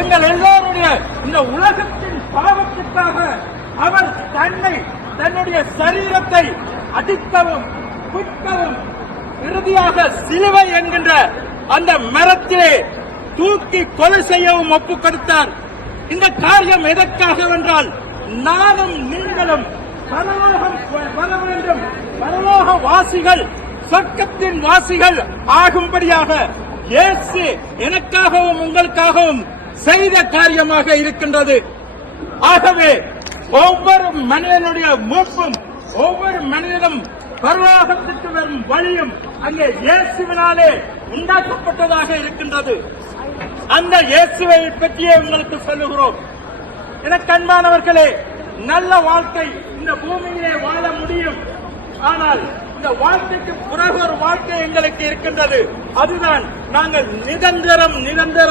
எங்கள் எல்லோருடைய இந்த உலகத்தின் பாவத்திற்காக அவர் தன்னை தன்னுடைய சரீரத்தை அடித்தவும் குத்தவும் இறுதியாக சிலுவை என்கின்ற அந்த மரத்திலே தூக்கி கொலை செய்யவும் ஒப்புக் கொடுத்தார். இந்த காரியம் எதற்காக என்றால் நானும் நீங்களும் பரலோகம் வர வேண்டும். பரலோக வாசிகள் சொர்க்கத்தின் வாசிகள் ஆகும்படியாக இயேசு எனக்காகவும் உங்களுக்காகவும் செய்த காரியமாக இருக்கின்றது. ஆகவே ஒவ்வொரு மனிதனுடைய மூப்பும் ஒவ்வொரு மனிதனும் பரலோகத்திற்கு வரும் வழியும் அங்கே இயேசுவினாலே உண்டாக்கப்பட்டதாக இருக்கின்றது. அந்த இயேசுவை பற்றியே உங்களுக்கு சொல்லுகிறோம். எனக்கு அன்பானவர்களே நல்ல வாழ்க்கை இந்த பூமியிலே வாழ முடியும். ஆனால் இந்த வாழ்க்கைக்கு பிறகு ஒரு வாழ்க்கை எங்களுக்கு இருக்கின்றது. அதுதான் நாங்கள் நிரந்தரம் நிரந்தரம்